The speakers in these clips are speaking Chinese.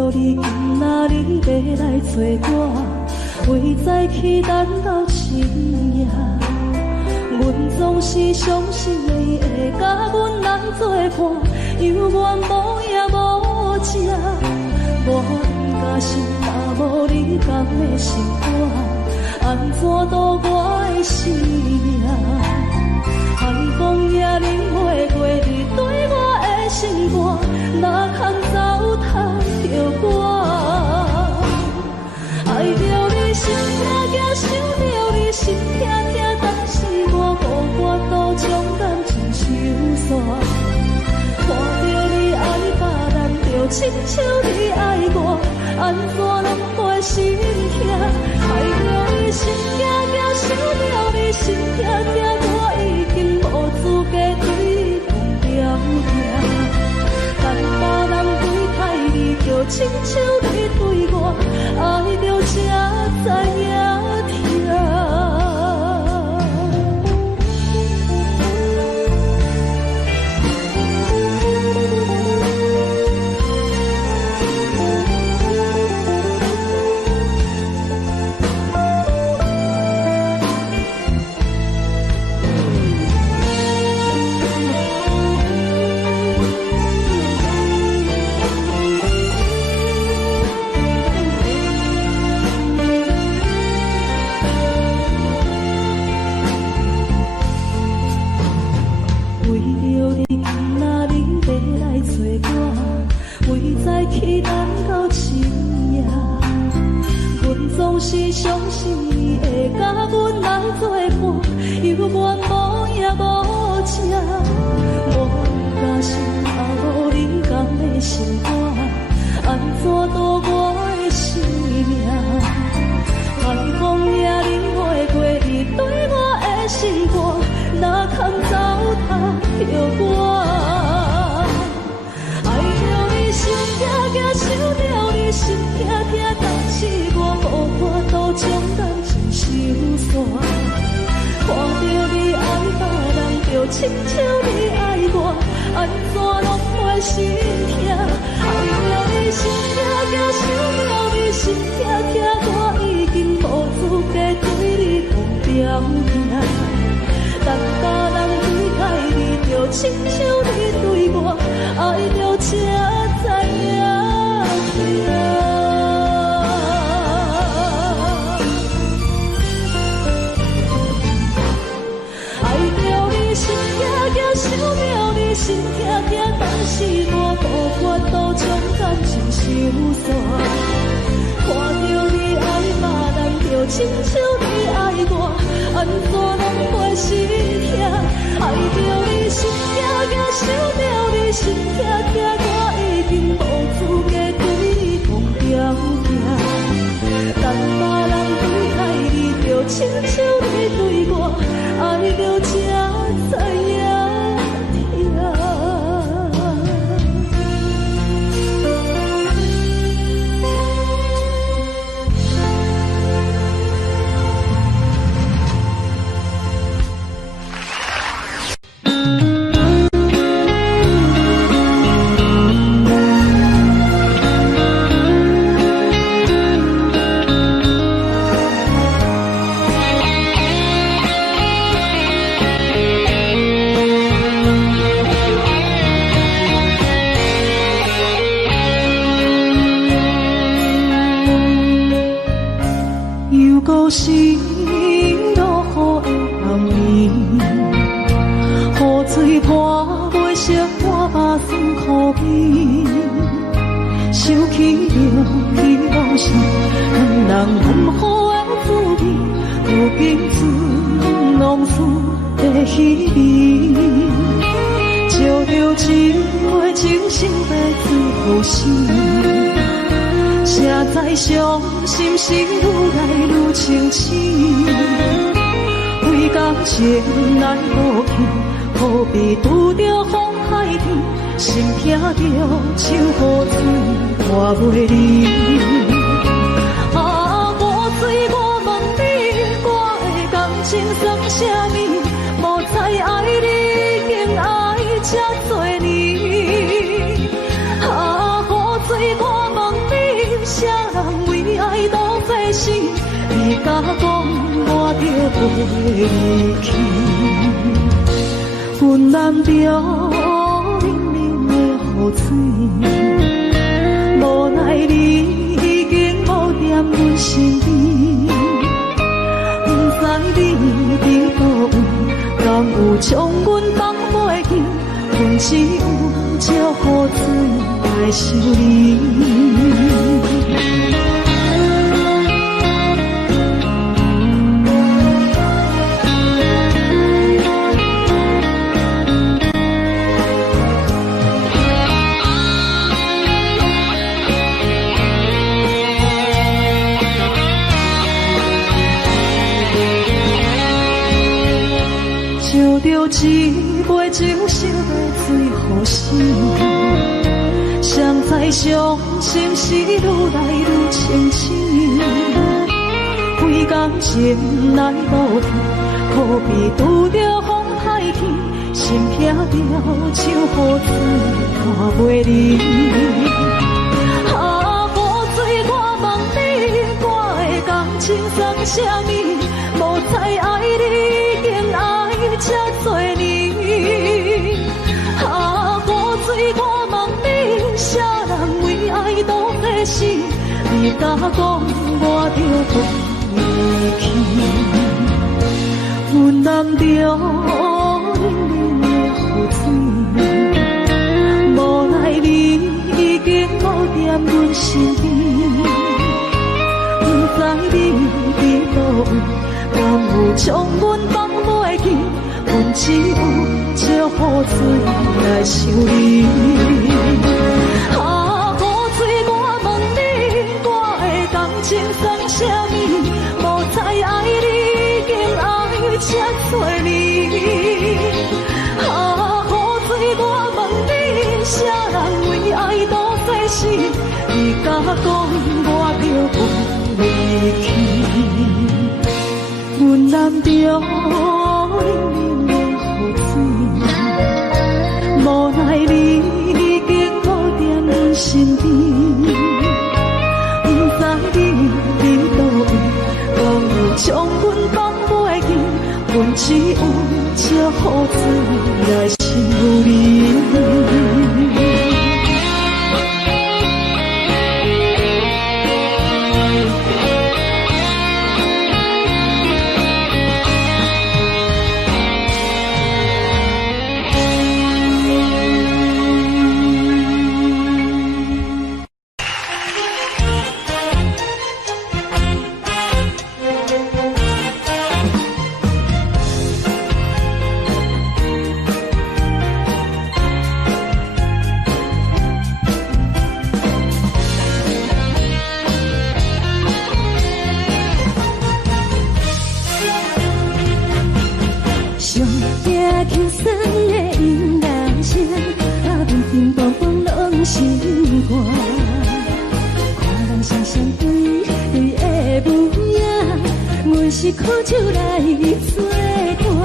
着你今仔日要来找我，为在期等到深夜。阮总是相信你会甲阮来作伴，犹原无影无迹。我应该是若无你讲的心肝，安怎度我的生命？海风也淋袂过你对我的心肝，哪通糟蹋着我？爱着你心痛痛，想着你心痛痛，但是我无法度将感情收煞。看着你爱别人，就亲像你爱我，安怎拢会心痛？爱着你心痛痛，想着你心痛痛，我已经无资格对你讲条件。但别人对待你，就亲像你对我，爱着才知影痛。期等到深夜，阮总是相信你会甲阮来作伴，犹原无影无迹。我假心若无你讲的心肝，安怎度我的生命？海风也淋袂过你对我的心肝，哪通糟蹋着我？心痛痛，想着你心痛痛，但是我无法度将感情收煞。看着你爱别人，就亲像你爱我，安怎拢会心痛？爱着你心痛痛，想着你心痛痛，我已经无资格对你讲条件。但别人对待你，就亲像你对我，爱着才知影痛。爱着你心痛痛，想着你心痛痛，但是我无法度将感情收煞。看着你爱别人，就亲像你爱我，安怎拢会心痛？爱着你心痛痛，想着你心痛痛，我已经无资格对你讲条件。但别人对待你，就亲像你对我，爱着才知影痛。心落雨的暗暝，雨水破袂熄我目酸苦味，想起了彼往事，两人温好的滋味，如今只拢输的稀微，照着一回情深在最后时。谁知伤心事愈来愈清醒，为感情来无去，何必拄着风海天，心痛着手雨水看袂离。啊，雨水，我问你，我的感情算啥物？无知爱你，竟爱这多年。啊，雨水，我问你。死，你甲讲我着袂离去。阮难着冷冷的雨水，无奈你已经无踮阮身边，不知你伫倒位，敢有将阮放袂记？阮只有借雨水来想你。一杯酒烧在最好时，谁知伤心事愈来愈清醒。为感情来倒去，可比拄着风歹去，心痛着像雨水看袂离。啊，雨水，我问你，我的感情算啥物？无再爱你，竟爱这多年。啊，雨水，我问你，啥人为爱都会死？你甲讲我着袂离去，阮难着冷冷的雨水，无奈你已经无踮阮身边，不知你伫倒位，敢有将阮放袂记？阮只有借雨水来想你。啊，雨水，我问你，我的感情算啥物？无再爱你，竟爱这多年。啊，雨水，我问你，啥人为爱都会死？你甲讲我着袂离去，阮难着冷冷的雨水，无奈你已经无踮阮身边，不知你伫倒位，敢有将阮放袂记？阮只有借雨水来想你。是苦酒来作伴，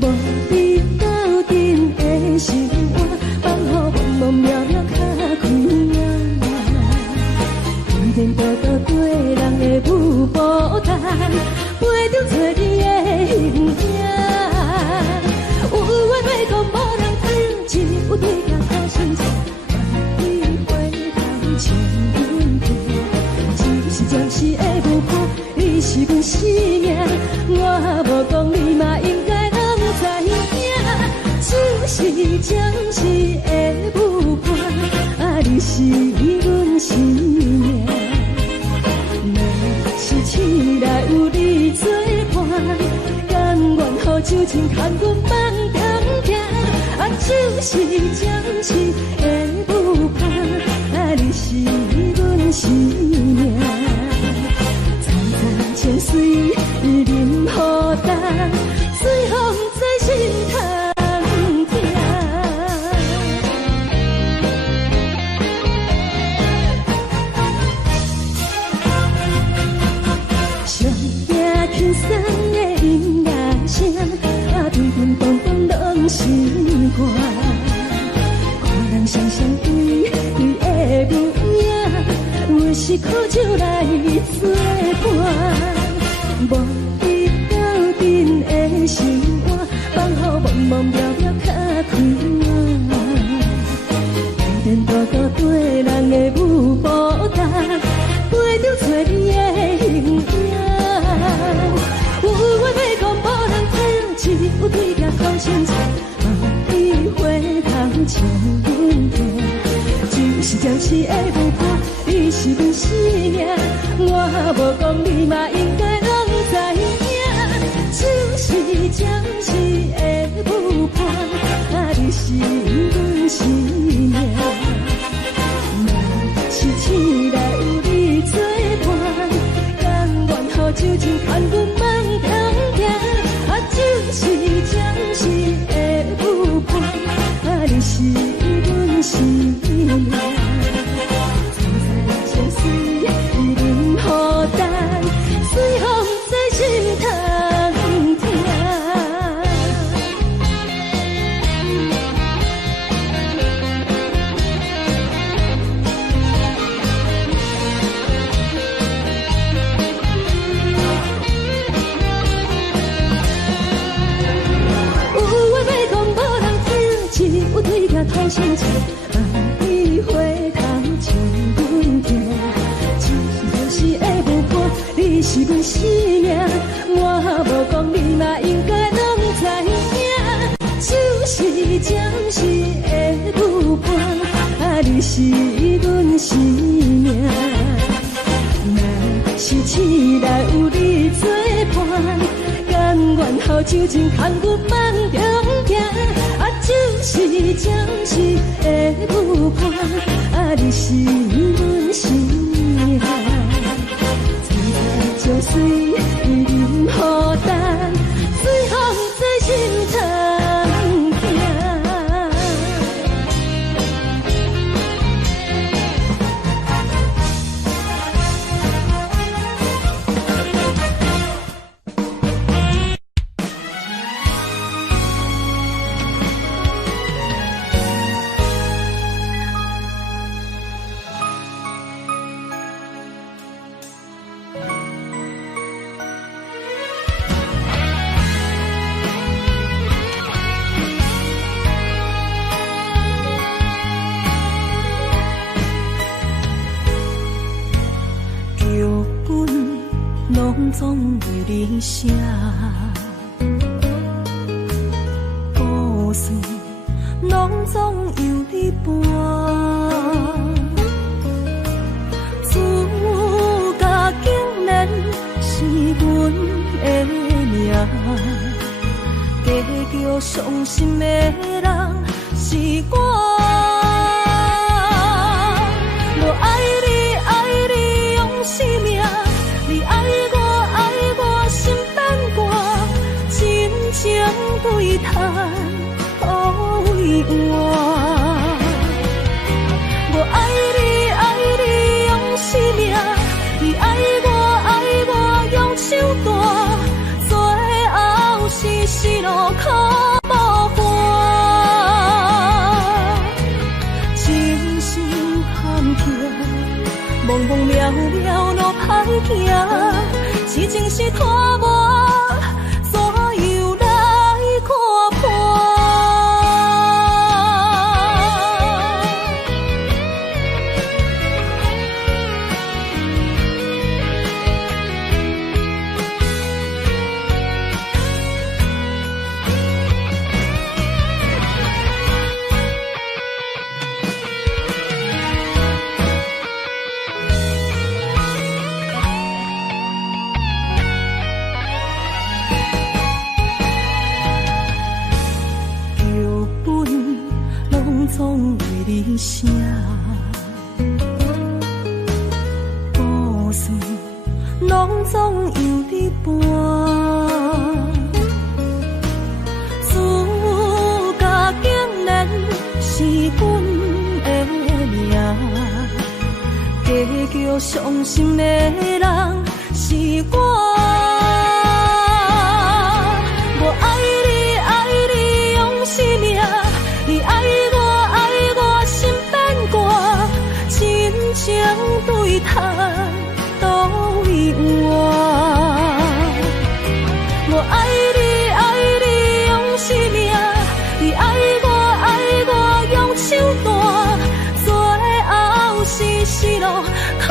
无你斗阵的生活，放予茫茫渺渺较快活。颠颠倒倒对人的舞步弹，陪着找你的形影。有话要讲无人知，只有对镜头心切，万里回头像阮听，只是暂时的舞伴。你是阮生命，我无讲你嘛应该拢知影。只是暂时的舞伴，啊，你是阮生命。若是醒来有你作伴，甘愿予酒精牵阮放天行。啊，就是暂时的舞伴，啊，你是阮生命。千水任雨淡，随风在心头听。上惊轻松的音乐声，啊，叮叮咚咚拢是歌。看人双双对对的舞影，我是苦酒来。作伴。无你斗阵的生活，放乎茫茫渺渺较快活。颠倒到对人的舞步单，陪着找你的形影。有话要讲无人听，只有对镜头前坐，梦里回头像阮行。就是将是的舞伴，你是阮生命，我无讲你嘛应该拢知影。就是将是的舞伴，你是阮生命。是天来有你作伴，甘愿予酒精牵阮梦中行。就是将是的舞伴，你是阮生命。从在情水已淋雨淡，随风在心通听。头前坐，梦里回头像阮行。就是的舞伴，你是阮生命，我无讲你嘛应该拢知影。就是将是的舞伴，你是阮生命。若是天来有你作伴，甘愿予酒精牵阮梦中行。就是将是的舞伴，你是阮生命。曾在江水已淋雨淡，随风在心通行。总为你写，故事拢总由你伴。自家竟然是阮的命，加叫伤心的人是我。我爱你，爱你用生命，你爱我。心等我，真情对谈，可为我。我爱你，爱你用生命，你爱我用手段，最后是死路可无伴。情深含痛，茫茫渺渺路歹行。是情是拖磨，怎又来看破？总为你写，故事拢总由你伴。自家竟然是阮的命，加叫伤心的人是我。我爱你，爱你用生命，你爱我。心变卦，真情对谈，都意换。我爱你，爱你用生命，你爱我用手段，最后是路靠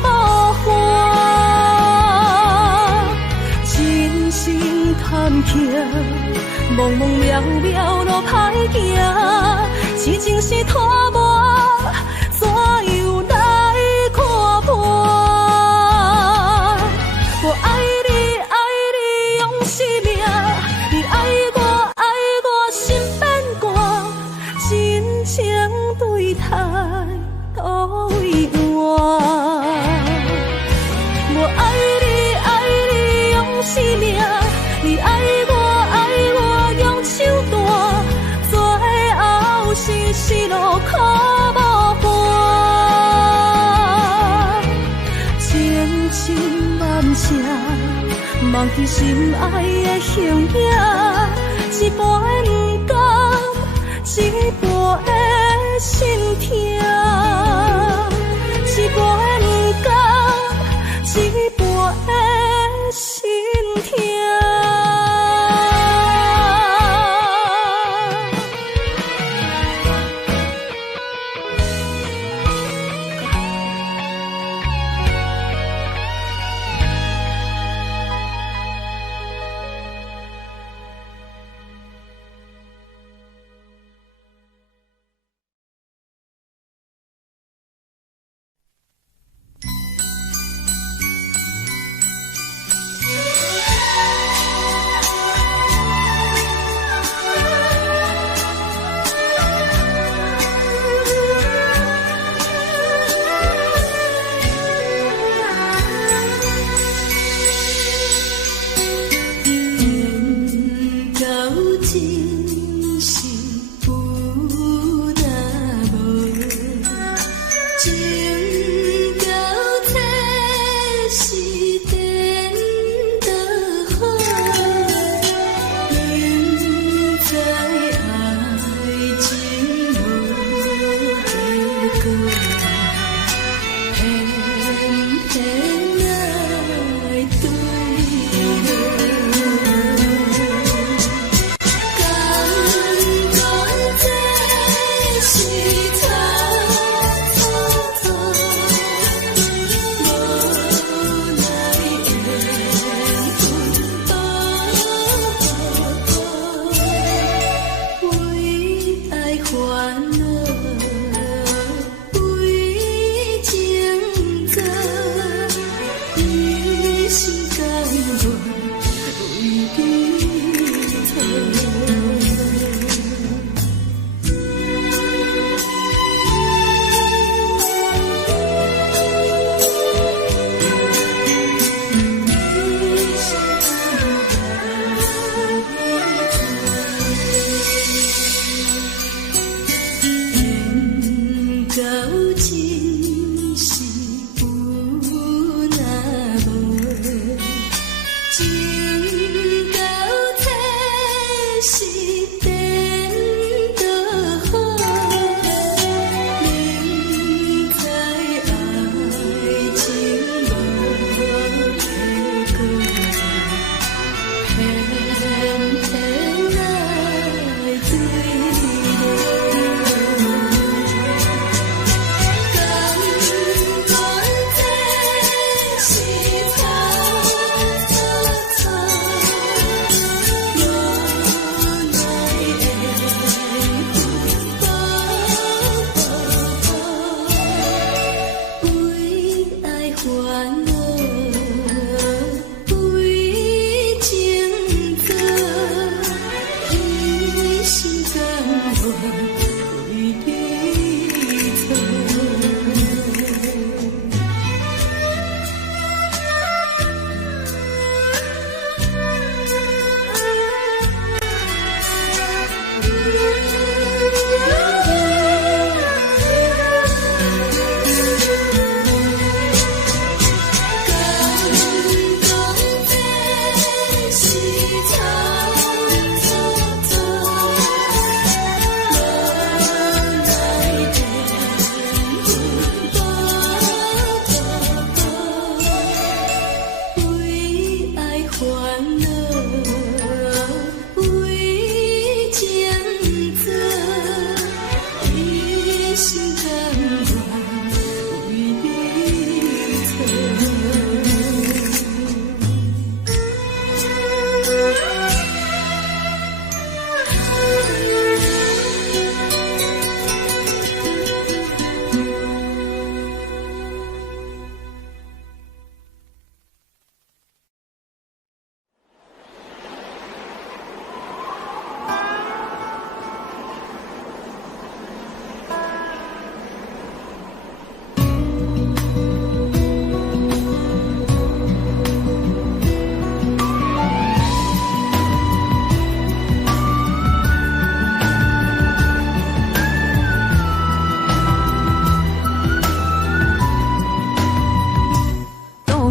无伴。人生坎坷，茫茫渺渺路歹行，是情是拖磨，怎样来看破？我爱你，爱你用生命，你爱我心变寒，真情对待都会换。我爱你，爱你用生命，你爱我用手段，最后是路靠无伴。千千万声，望起心爱的形影，一半的不甘，一半的心痛，一半的不甘，一半的心痛。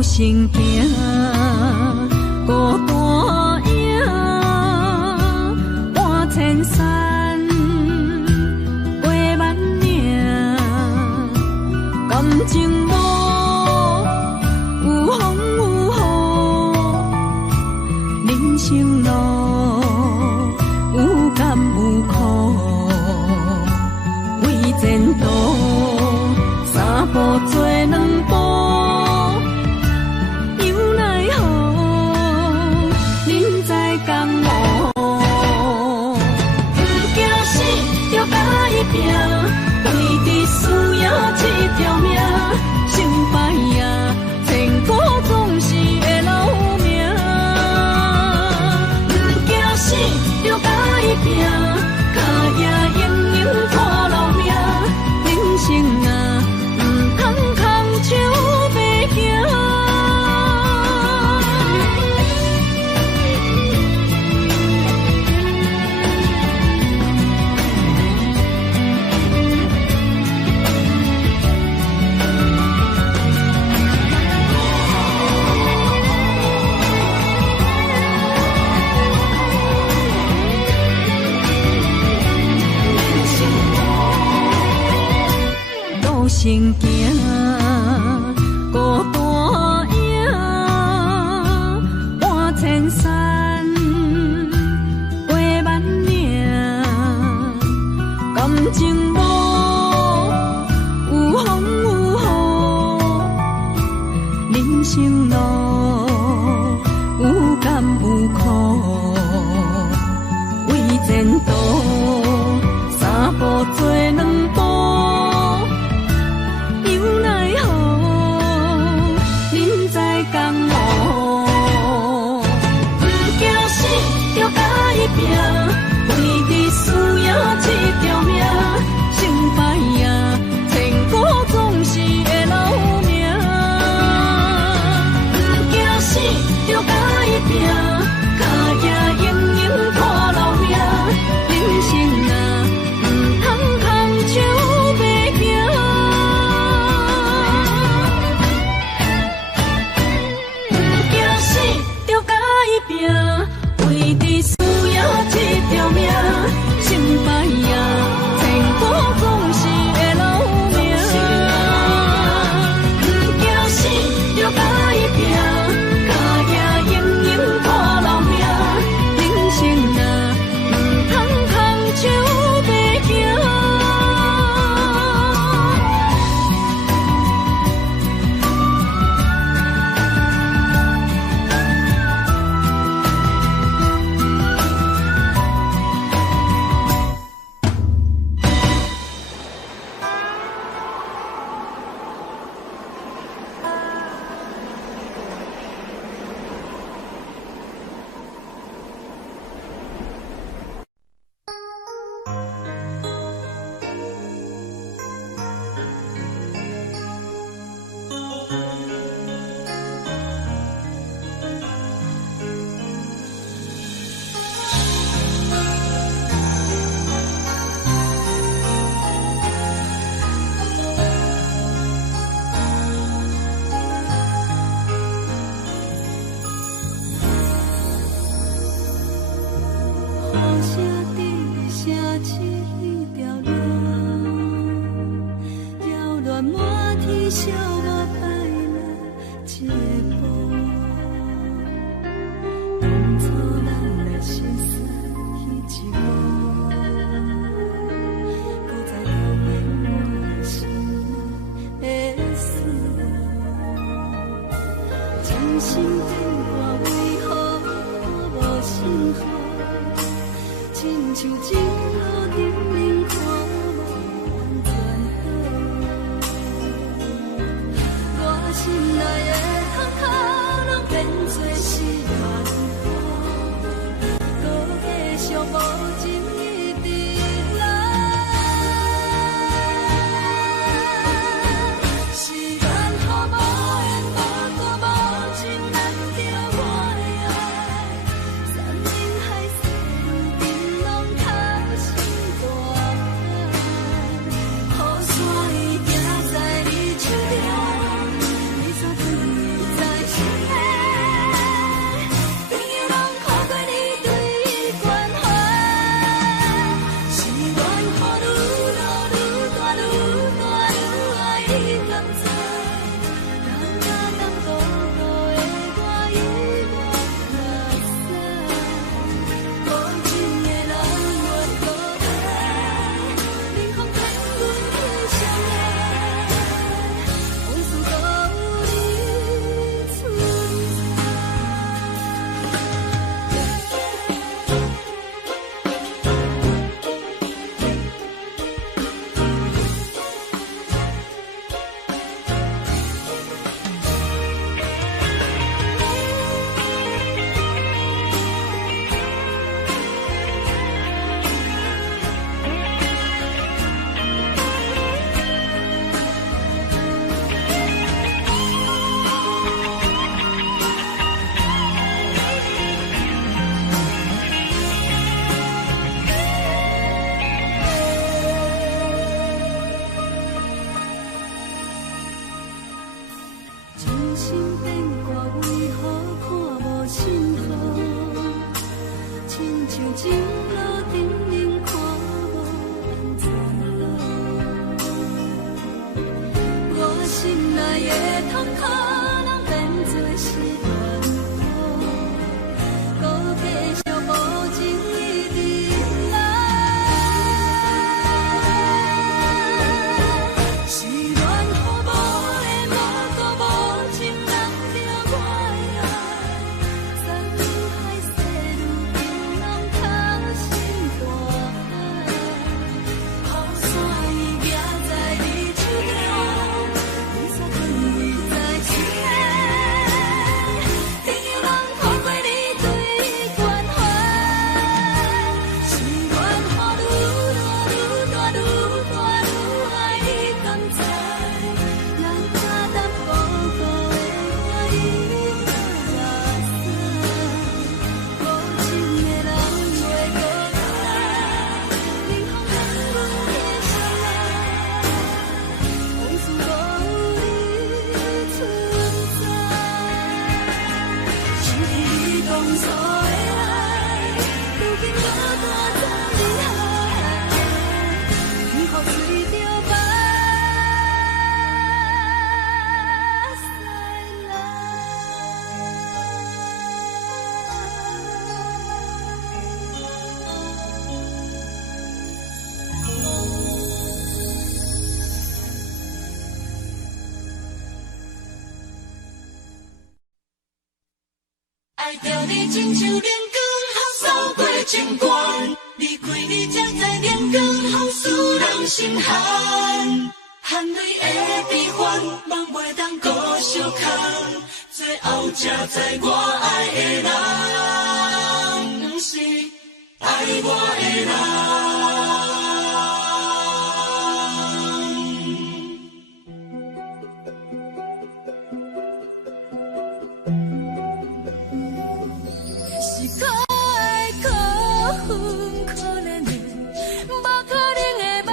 心行，孤单影，半千山，过万岭，感情路有风有雨，人生路有甘有苦，为前途三步做两步。为你需要这条命，成败呀，天果总是会留名。不惊死，就甲伊拼，脚也永远拖老命。人生啊，唔通空手白行。心行，孤单影，半千山，过万岭，感情路有风有雨，人生路有甘有苦，为前途三步做两步。为你需要这条命，成败呀，天果总是会留名。不惊死，就甲伊拼，脚也永远拖老命。人生啊，唔通空手白行。不惊死，就甲伊拼，为你需要这条命，成败呀，天果总是会留名。不惊死，就甲伊拼，脚也永远拖老命。人生啊，唔通空手白行。在心变卦，为何看无信号？亲像情路沉溺，看无安怎好？我心内的痛可能变作是怨恨，搁继续无情一直来。是缘予无的无辜无情人着我的爱，山愈海誓愈冰冷，透心大海。雨伞已夹在你手中，雨伞困围在心内，天有人看过你对关怀，是缘予愈大愈大愈爱你甘知，人假淡薄薄的我已搁拉散，无情的人袂搁回来，你风冷阮的心内，往事无你存在。想起你当初的爱，如今搁大怎厉害？雨雨随着目屎爱着你亲像连光，扫过情关，离开你才知连光风使人心寒。含泪的悲欢，望袂当搁相牵，最后才知我爱的人，不是爱我的人。是可爱可恨可怜的，无可能的梦。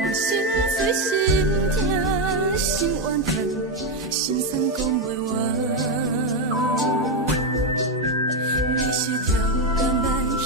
我心碎心痛心怨叹，心酸讲袂完。你是条甘来彼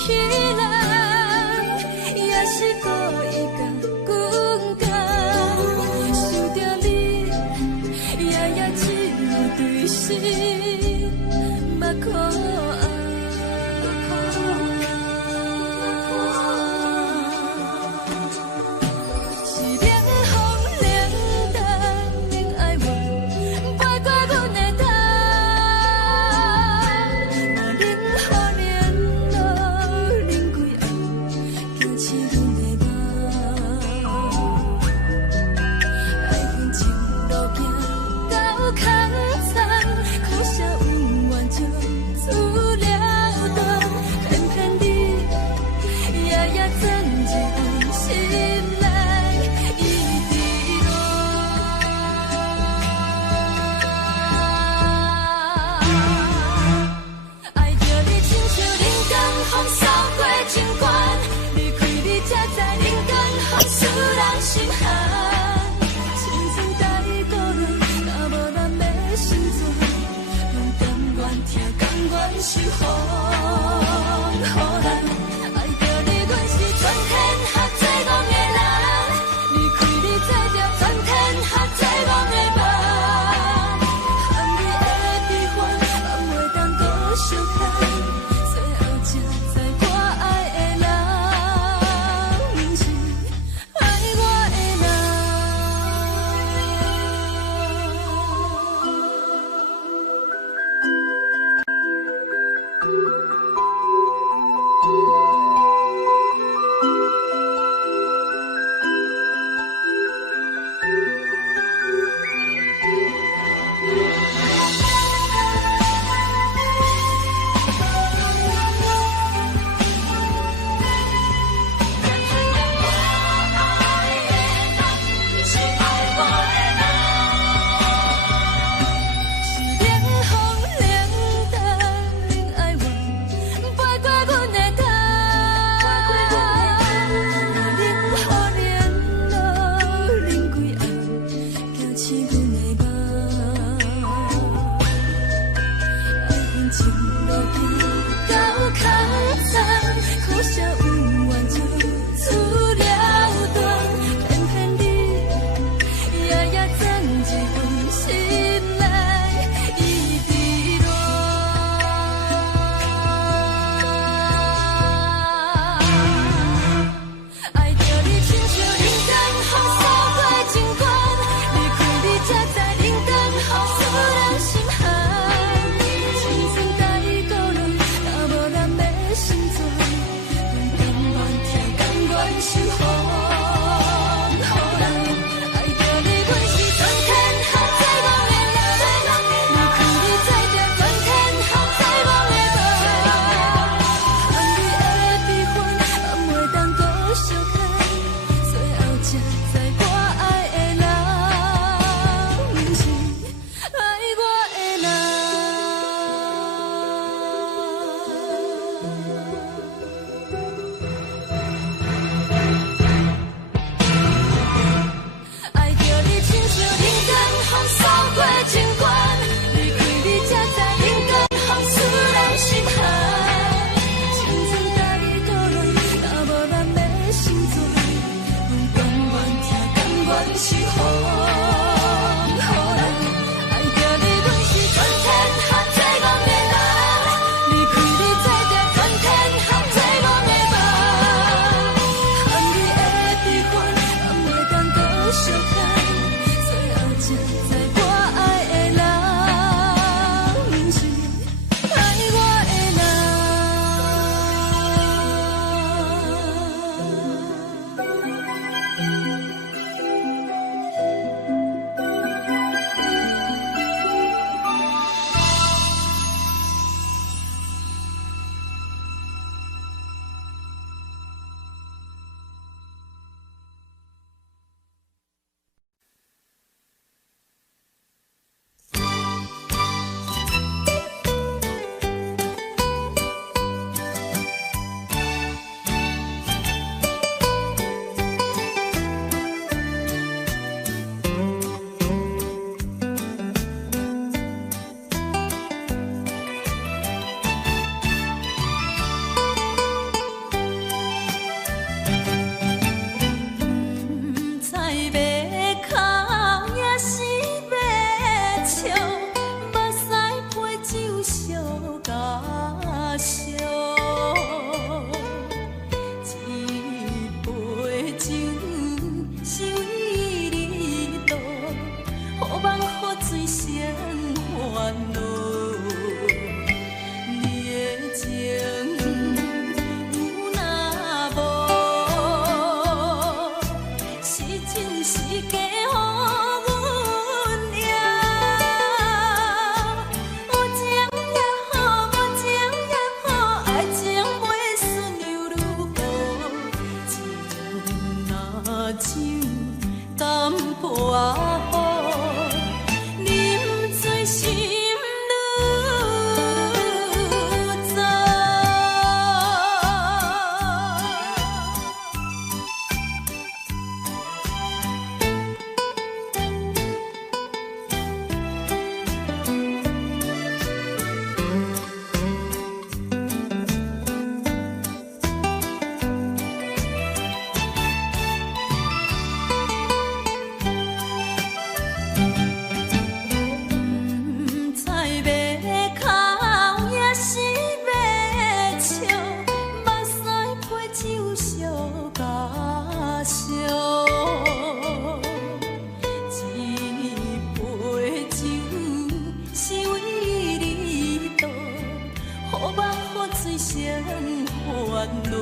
恼。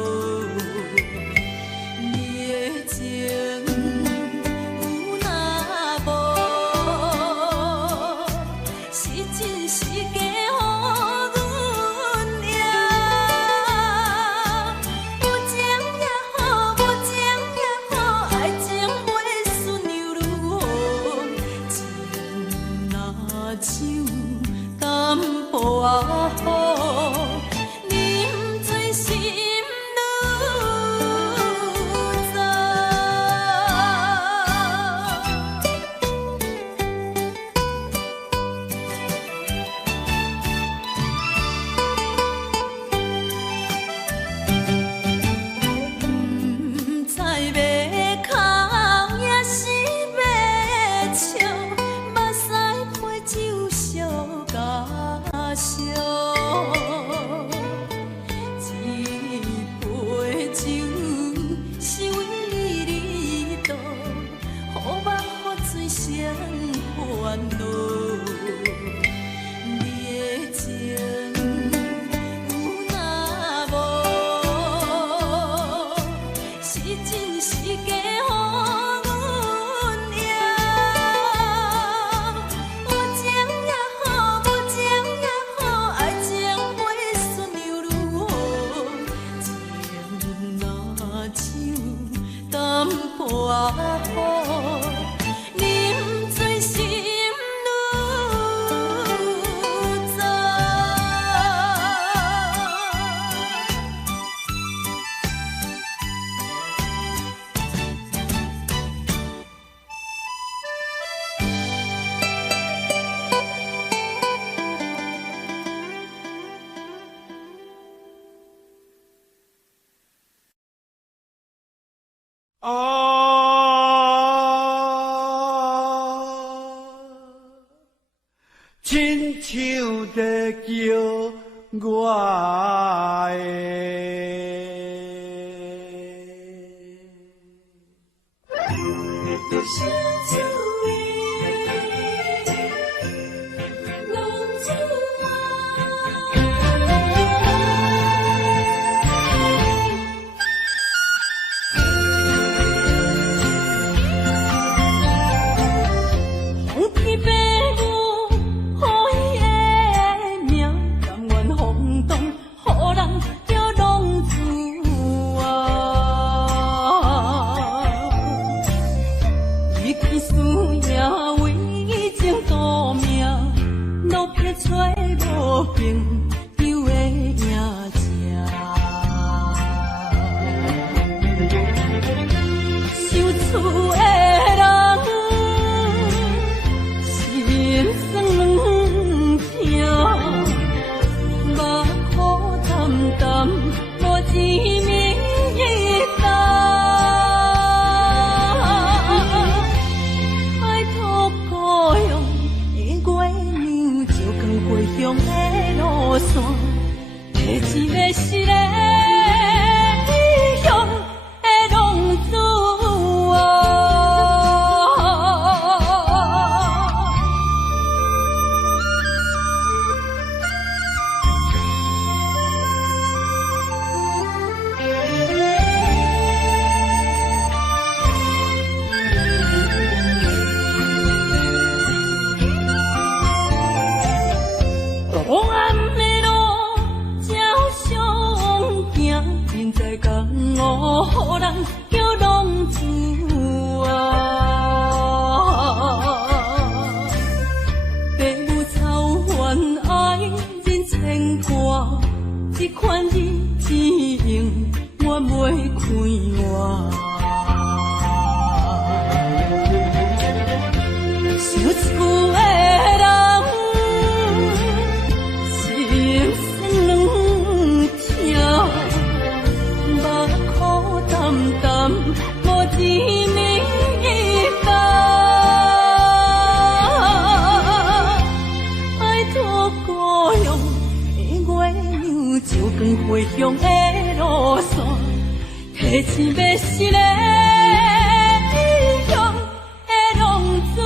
你的情有若无，是真是假乎阮赢。有情也好，无情也好，爱情会顺流如风，情若像淡薄仔雨。亲像在叫我的。回乡的路线，提醒要是个异乡的浪子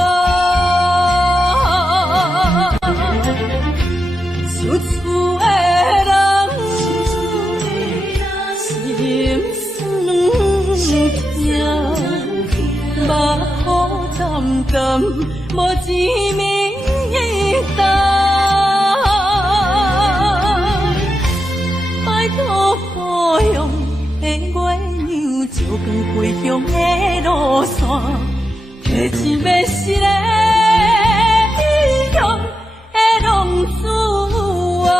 啊，想厝的人无一暝等。拜托雨用的月亮照光回乡的路线，提醒要是个异乡的浪子啊。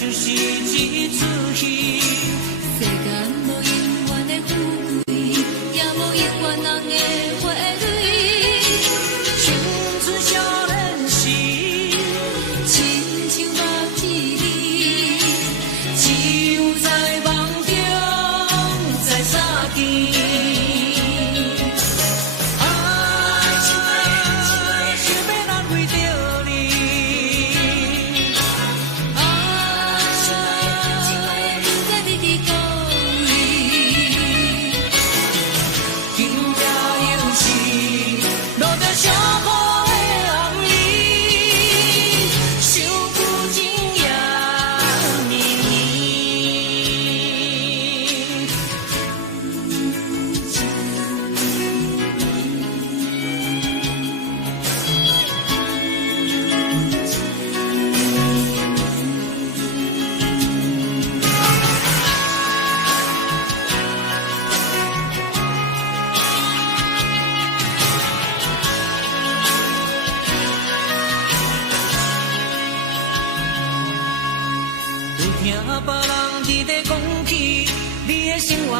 就是一出戏，世间无永远的富贵，也无永远人的花蕊。青春少年时，亲像目睭里，只有在梦中在相见。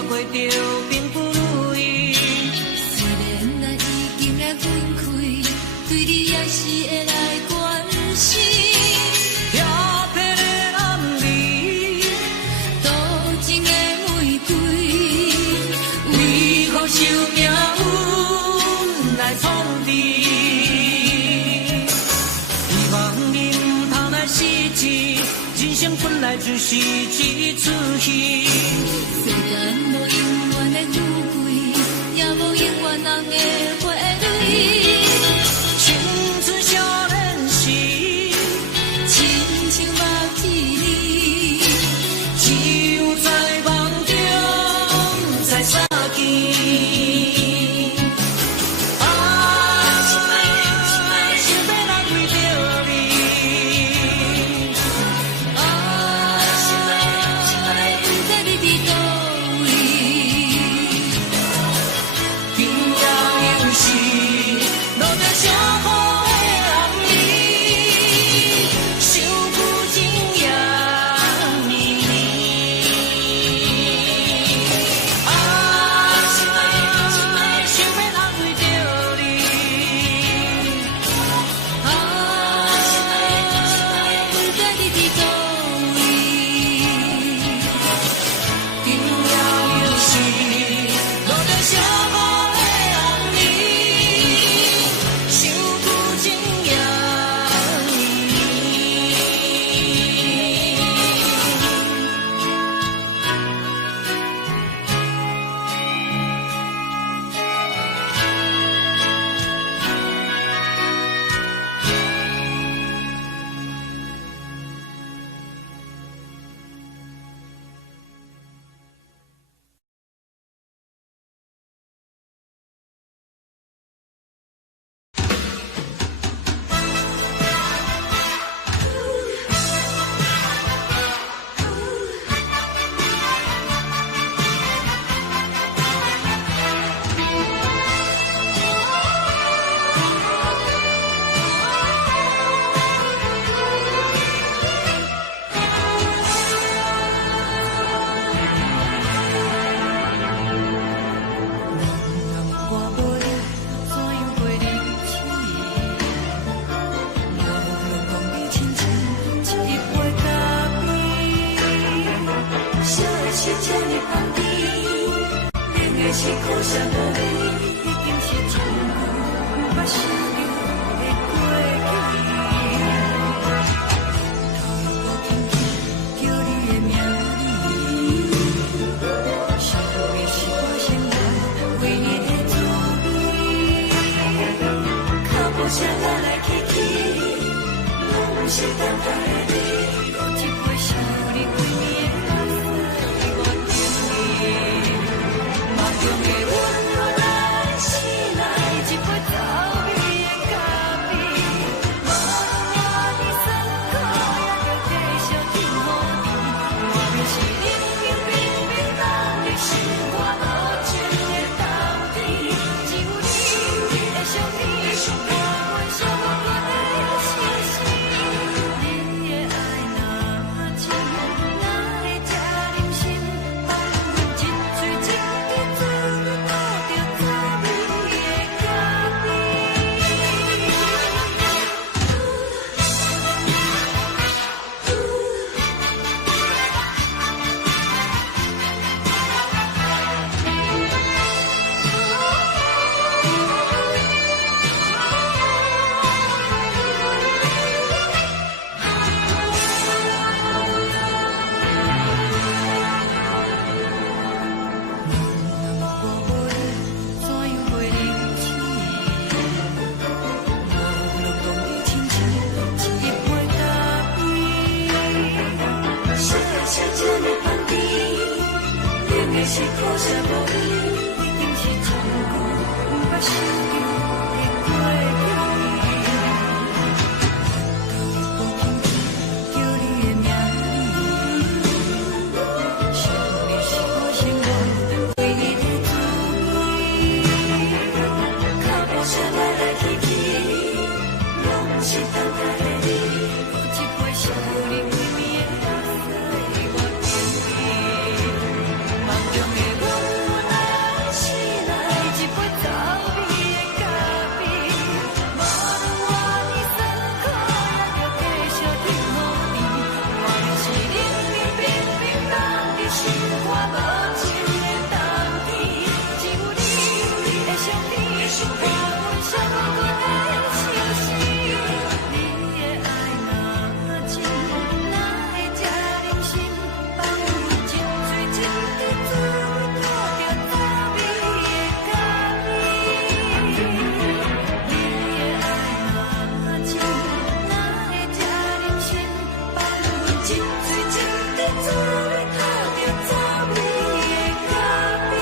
过着并不如意，虽然咱已经来分开，对你也是会来关心。漂泊的男儿，多情的玫瑰，为何受命运来创治？希望你唔通来失志，人生本来就是一出戏。虽然无永远的富贵，也无永远人的花蕊。青春少年时，亲像目睭里，只有在梦中才相见。想要安慰着你。是这呢放低，冷的是苦涩无味，已经是从不想着的过去。头又无轻轻叫你的名字，想的是我生活唯一的滋味，脚步声来来去去，拢不是等待的你，一杯想你几年的汗水我甜蜜，梦中的温柔来醒来，一杯走味的咖啡，无论我的酸苦也着继续甜乎甜，我就是冷冰冰冰冷的心，我无情的斗阵，只有你的相片，我阮寂寞过的心事，你的爱若真，哪会这忍心放一嘴一滴水，倒着走味的咖啡。怎样袂忍心？无路讲你亲像一杯咖啡，小的笑这呢放低，冷的是苦涩无味，已经是从不捌想着的过去。头又无轻轻叫你的名字，想的是我生活唯一的滋味，脚步声来来去去，拢是等待的你，一杯想你几年的汗水我甜蜜，梦中的温柔来醒来，一杯走味的咖啡，无论我的酸苦也着继续甜乎甜，我就是冷冰冰冰冷的心，我无情的斗阵，只有你的相片，我阮寂寞过的心事，你的爱若真，哪会这忍心放一嘴一滴水，倒着走味的咖啡。你的爱若真，哪会这忍心放一嘴一滴水，倒着走味的咖啡。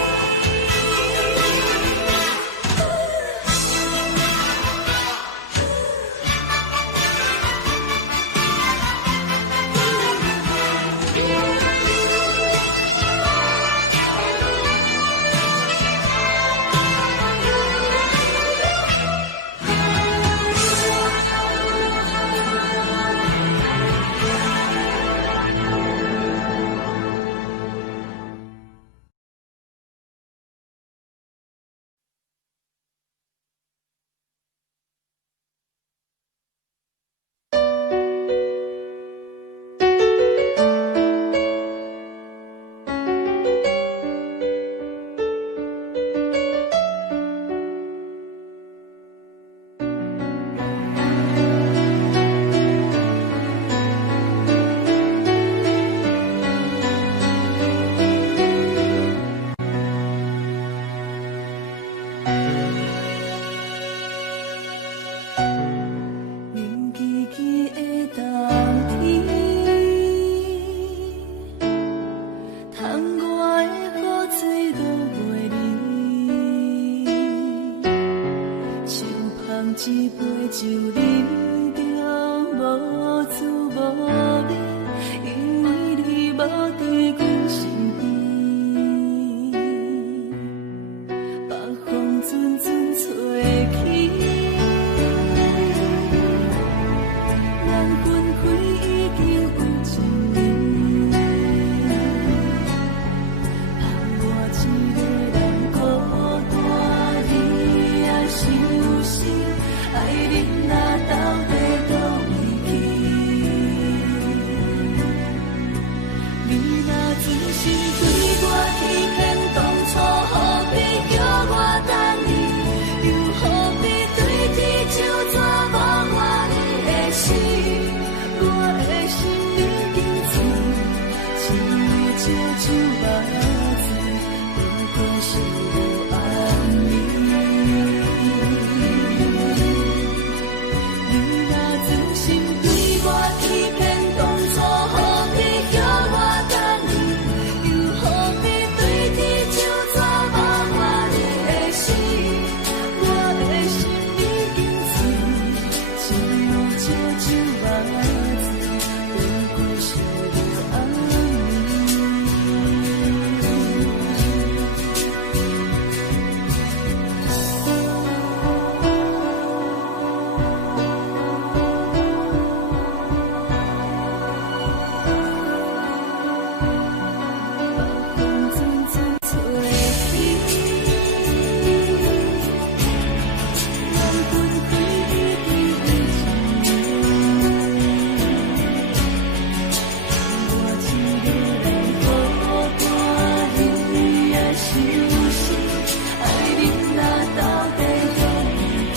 冷叽叽的冬天，窗外的雨水落袂离，像捧一杯酒饮着无滋无味，因为你无伫阮身边，北风阵阵吹起。咱分开已经有一年，盼我一个人孤单，你也伤心，爱人若斗无安眠。你若真心对我欺骗，当初何必叫我等你？又何必对天唱纸无我你的死？我的心已经碎，只有少少目子，不过是无安风阵阵吹起，缘分开已经有一我一个人孤单日夜想思，爱你若到底用去？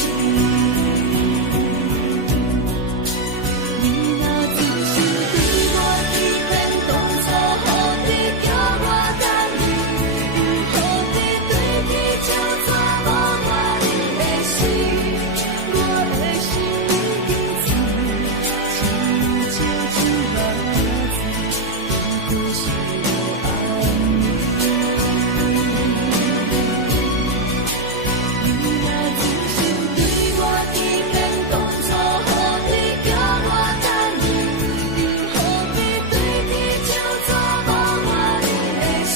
你若真心对我欺骗，当初何必叫我等你？又何必对天唱纸无我你的死？我的心已经碎，只有少少目子，不过是无安你若真心对我欺骗，当初何必叫我等你？又何必对天唱纸无我你的死？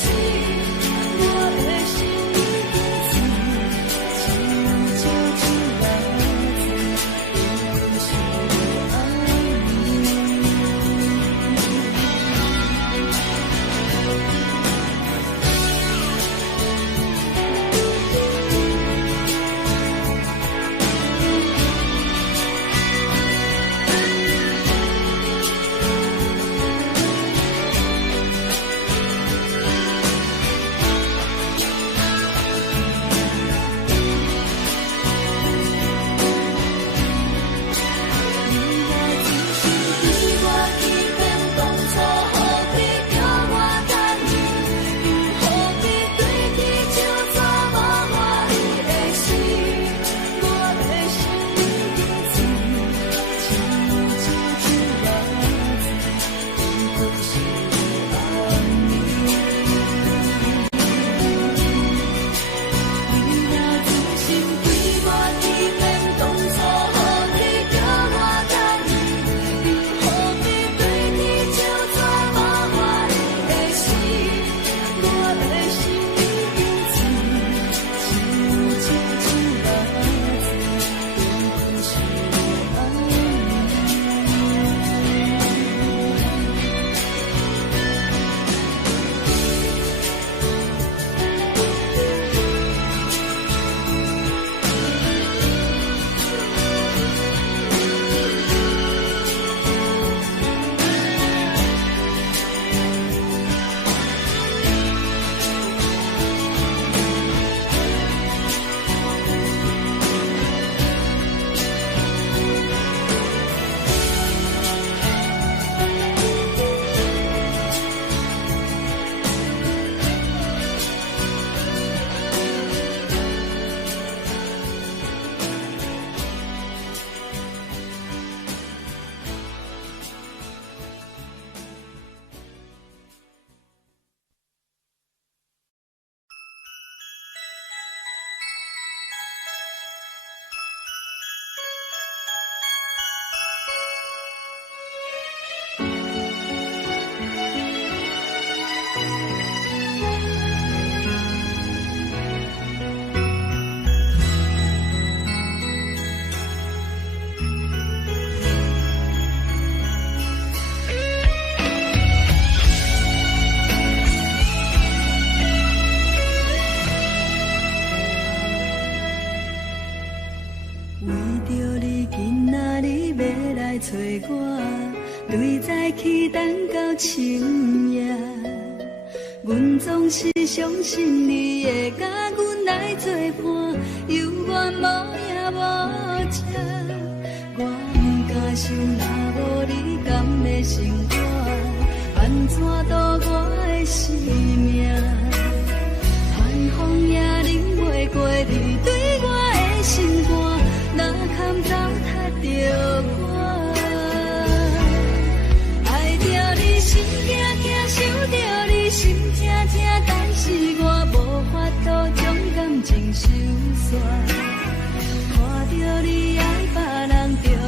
我的心已经碎，只有少少目子，不过是无找我，对在起等到深夜。阮总是相信你会甲阮来作伴，犹原无影无迹。我不敢想，若无你甘的生活，安怎度我的生命？寒风也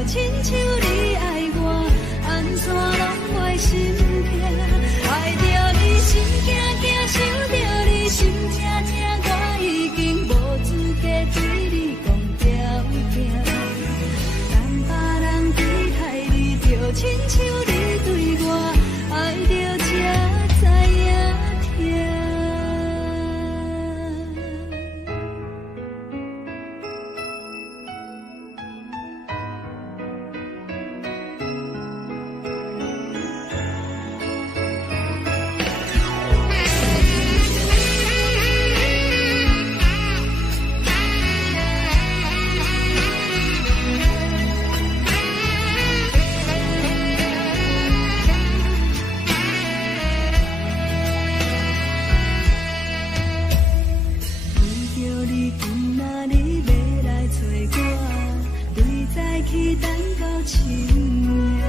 亲像你爱我，安怎拢袂心痛？爱着你心惊惊，想着你心痛痛，我已经无资格对你讲条件。等别人对待你，就亲像你对我，爱着才知影痛。等到深夜，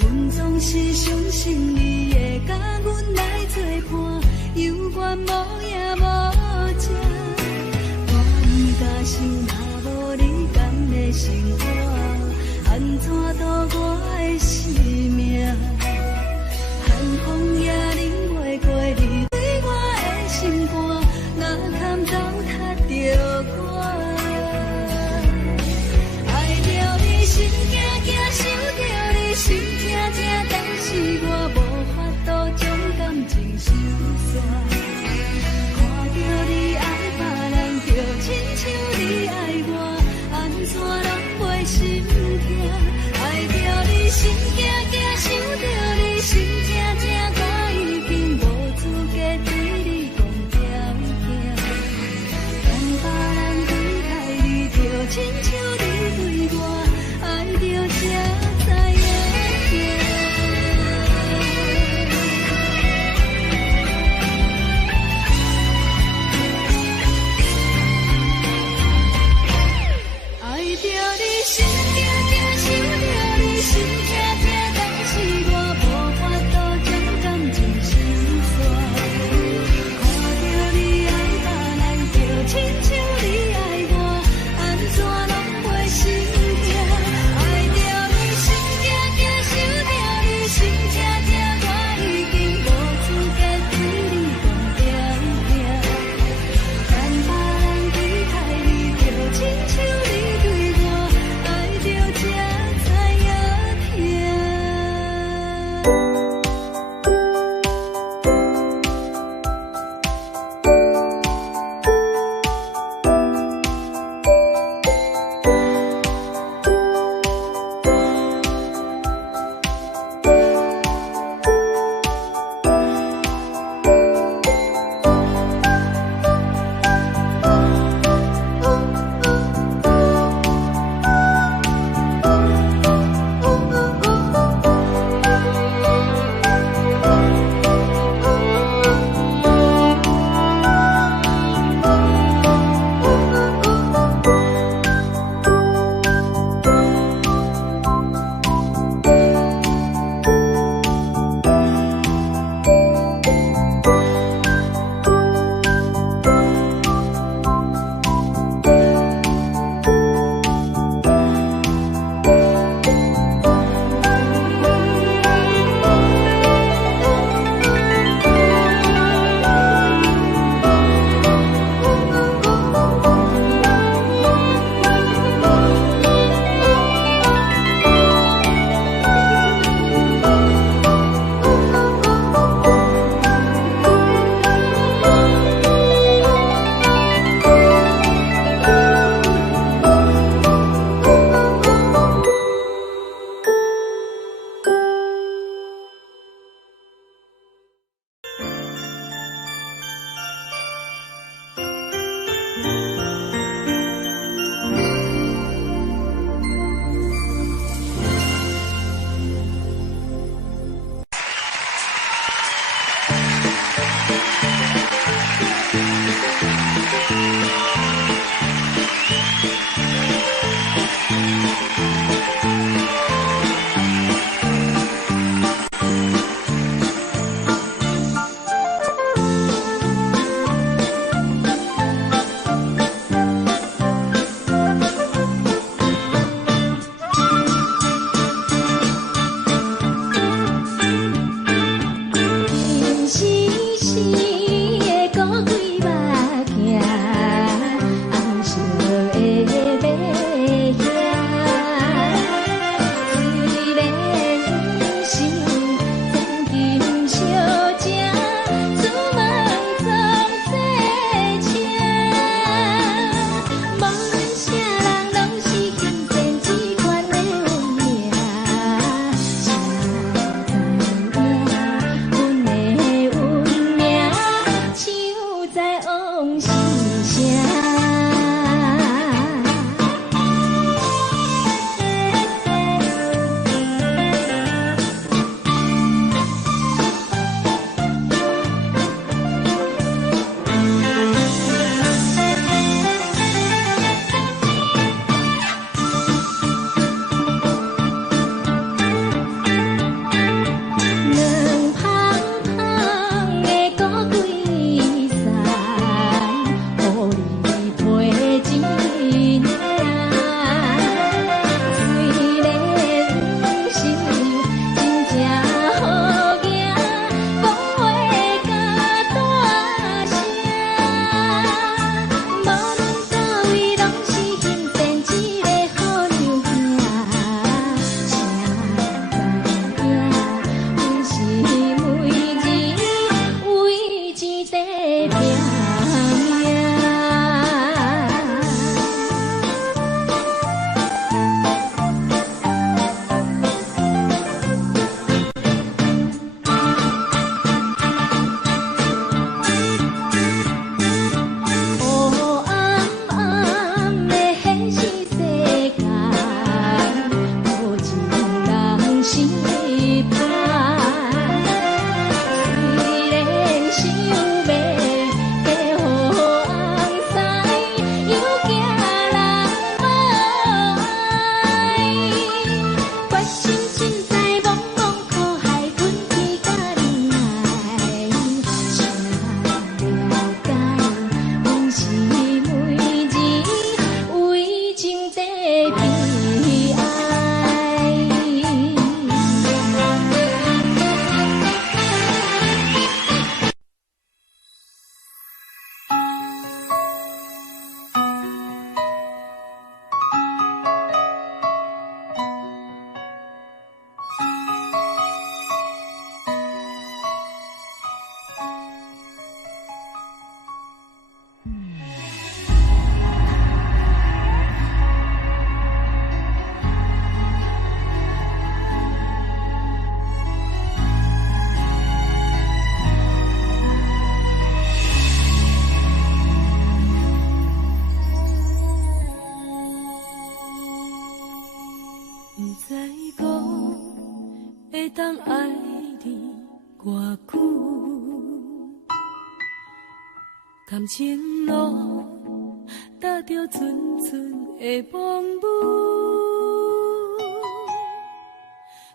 阮总是相信你会甲阮来作伴，犹原无影无迹。我不敢想，若无你甘的生活，安怎度我的生命？寒风也冷袂过你对我的心肝，哪堪糟蹋着我？心惊惊，想着你心痛痛，但是我无法度将感情收煞。看着你爱别人，就亲像你爱我，安怎拢袂心痛？爱着拼命。当爱你偌久，感情路踏着纯纯的梦舞，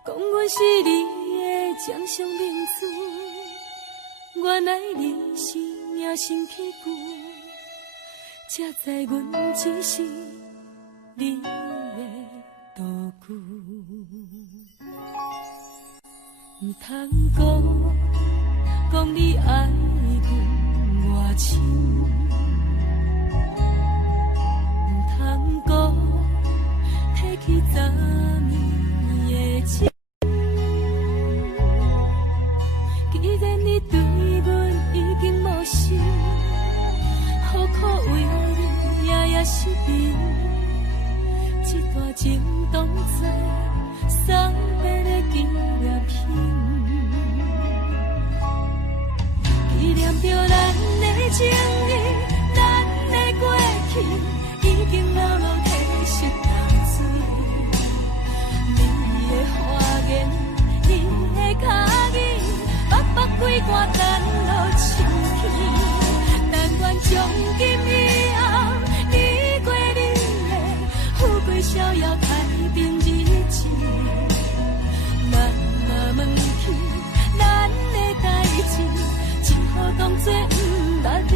讲阮是你的掌上明珠，原来你是命生起旧，才知阮只是你的道具。唔通讲你爱阮偌深，唔通讲提起昨暝的情。既然你对阮已经无心，何苦为你夜夜失眠？这段情当作送别的纪念品，纪念着咱的情谊，咱的过去已经老老褪色淡水。你的花言，你的脚语，默默几挂等落秋天。但愿从今以后，你过你的富贵逍遥太平日子。咱若问起咱的代志，只好当作不捌你。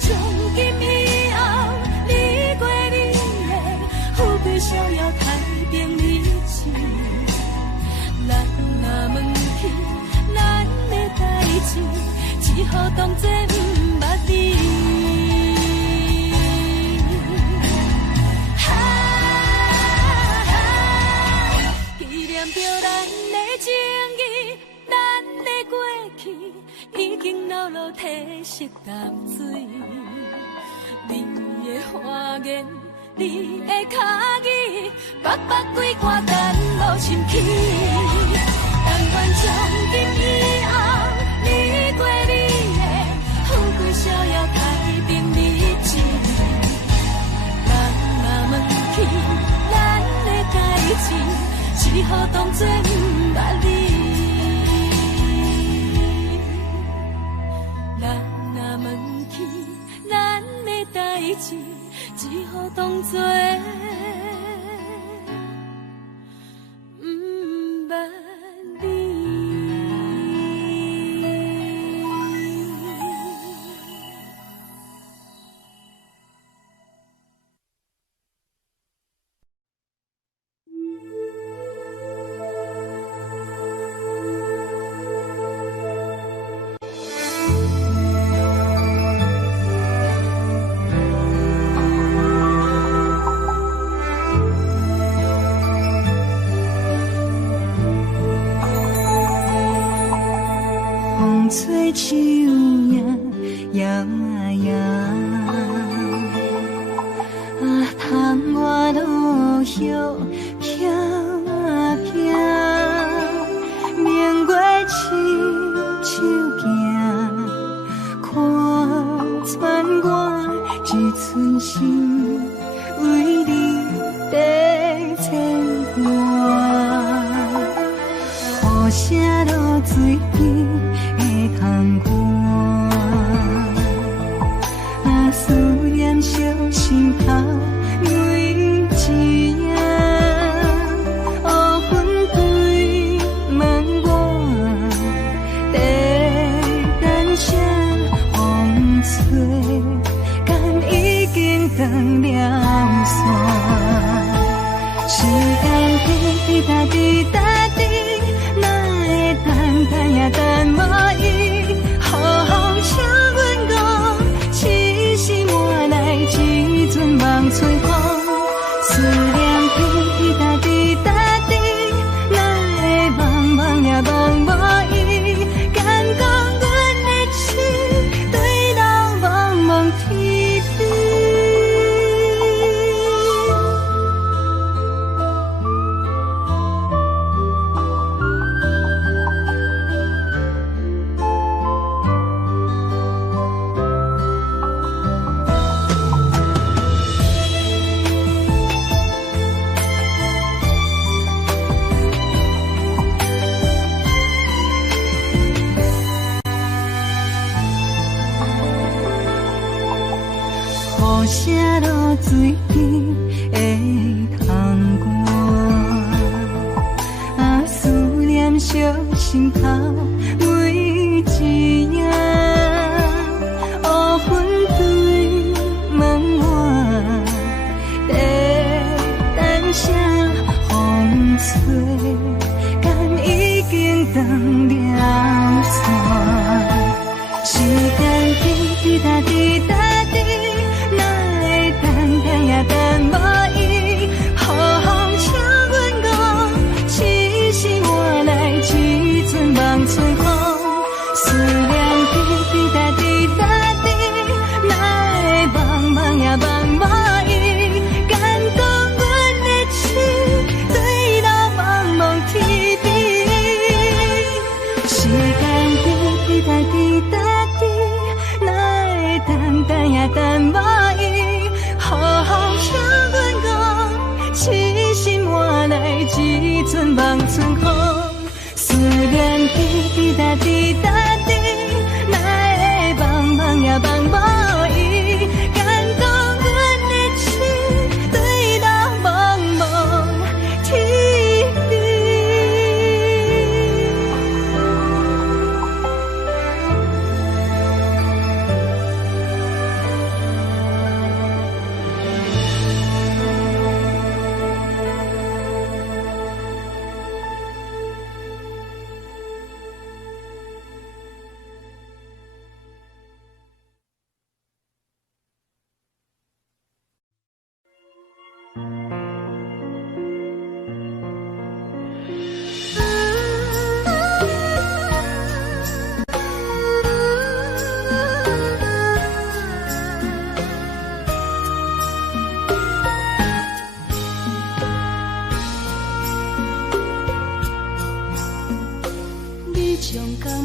从今以后，你过你一啖水。你的花言，你的脚语，白白几挂甘露深起。但愿从今以后，你过你的富贵逍遥太平日子。人若问起咱的代志，只好当作不捌你。人若问起咱的代志，只好当作不捌你。吹树影摇啊摇，窗外落叶飘啊飘，明月深手行，看穿我一寸心，为你在牵挂，雨声落水边。窗外，思念烧心头每一夜，黑云对问我，在等啥风吹，敢已经断了线，时间滴答滴答滴，哪会等呀等无伊。好好请阮讲，痴心换来一阵望春风，思念滴答滴答滴，哪会茫茫呀茫无依？敢讲阮的情对到茫茫天边。雨声落水边的窗外，思念烧心头每一夜，黑云对问我，在等啥风吹，敢已经断了线，时间滴滴答滴答滴。等无伊，好好请阮讲，痴心换来一阵望春风，思念滴滴答滴答滴，哪会茫茫呀茫无依？敢讲阮的情对到茫茫天边，时间滴滴答滴答滴，哪会等呀等无伊？好好请阮讲，痴心换来一阵望春风，思念滴滴答滴答滴，哪会茫茫呀茫无依？敢讲阮的情对到茫茫天边。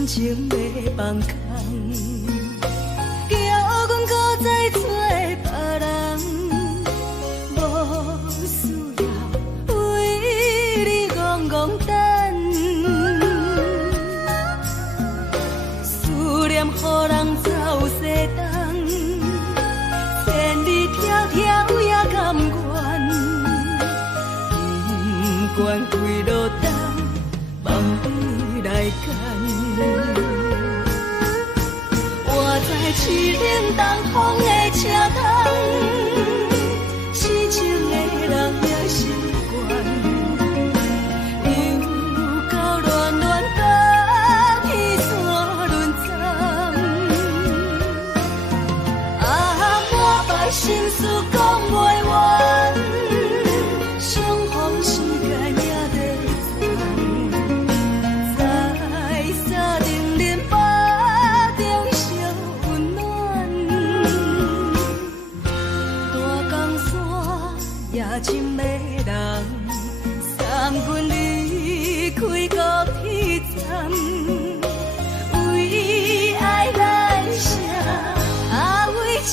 情要放空，叫阮搁再做别人，无需要为你戆戆等，思念予人走西东，千里迢迢也甘愿，不管几落冬，梦你来干。我在凄冷东风的车头，痴情的人也习惯，又到乱乱北去山轮站。啊，满腹心事讲袂完，相逢时间也在长，在沙定林北中烧温暖，大江山也深的人，送阮离开高铁站，为爱来写，为情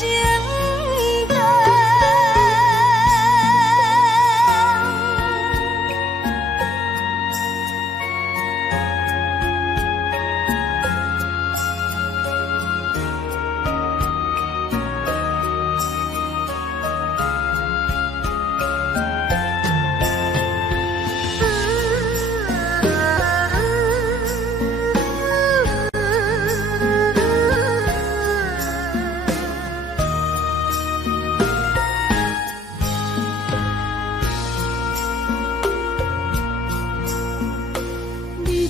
等。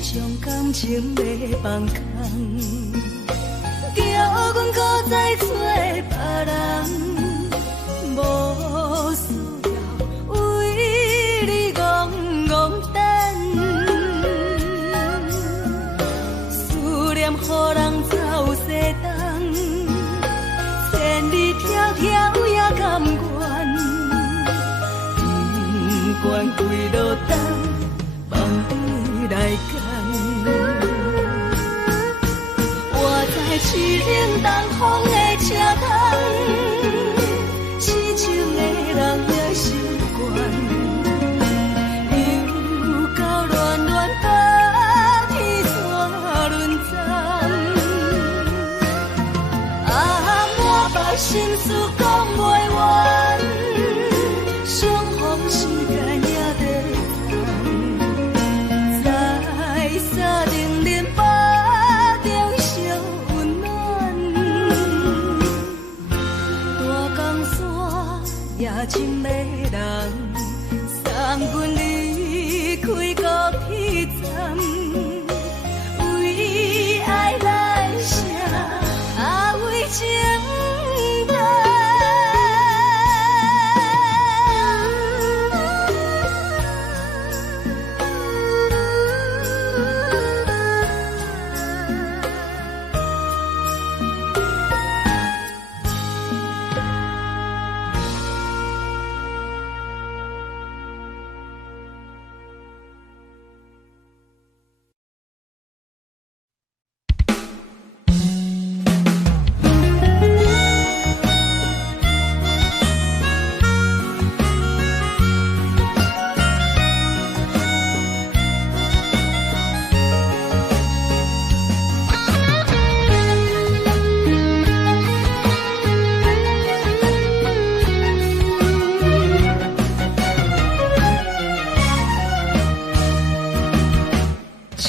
将感情要放空，叫阮搁再做别人，无需要为你戆戆等，思念予人走西东，千里迢迢也甘愿，不管几落冬，梦你来干。我在凄冷东风的车头，痴情的人也习惯，又到乱乱北去山轮站。啊，满腹心事讲袂完，相逢时间也在长，在沙定林北中烧温暖，大江山也深的人，送阮离开高铁站，为爱来写，为情等。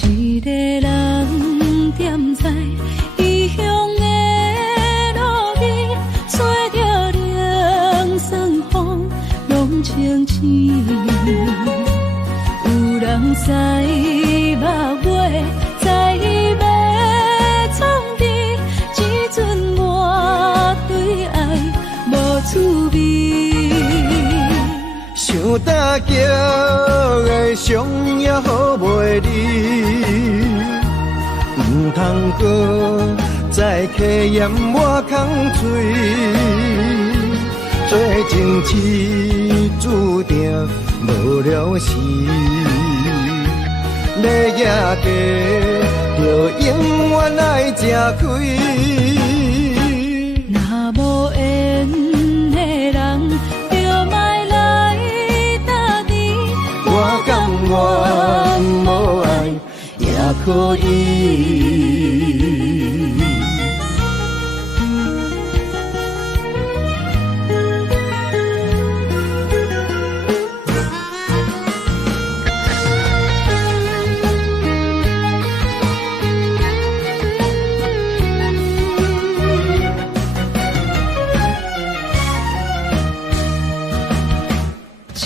一个人踮在异乡的路边，吹着凉爽风，拢清醒。有人知目尾，知要创治，只准我对爱无滋味。想大叫的伤也好袂离，唔通搁再客嫌我空嘴，做情痴注定无了时。要野家，就永远爱吃亏。若无缘的人，就莫来搭理。我甘愿无爱也可以。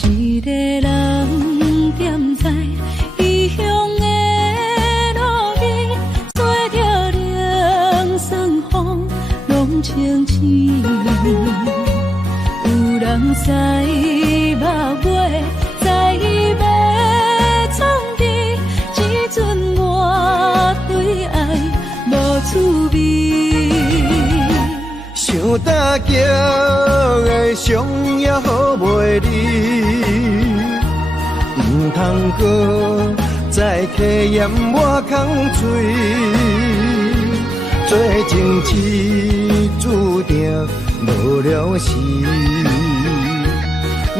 一个人踮在异乡的路边，吹着凉爽风，拢清醒。有人使目尾，在伊要创治，只准我对爱无滋味。想搭桥的伤也好袂离，唔通搁再体验我空嘴，做情痴注定无了时。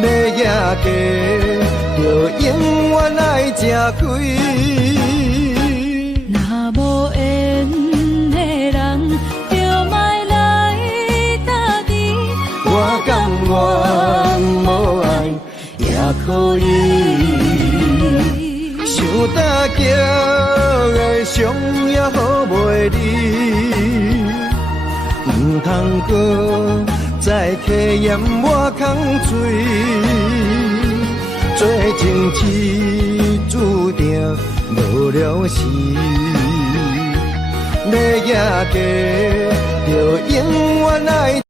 要野家，就永远爱吃亏。若无缘的人，就莫来搭理。我甘愿无爱也可以。想搭桥的伤也好袂离，唔通搁再体验我空嘴，做情痴注定无了时。要野家，就永远爱。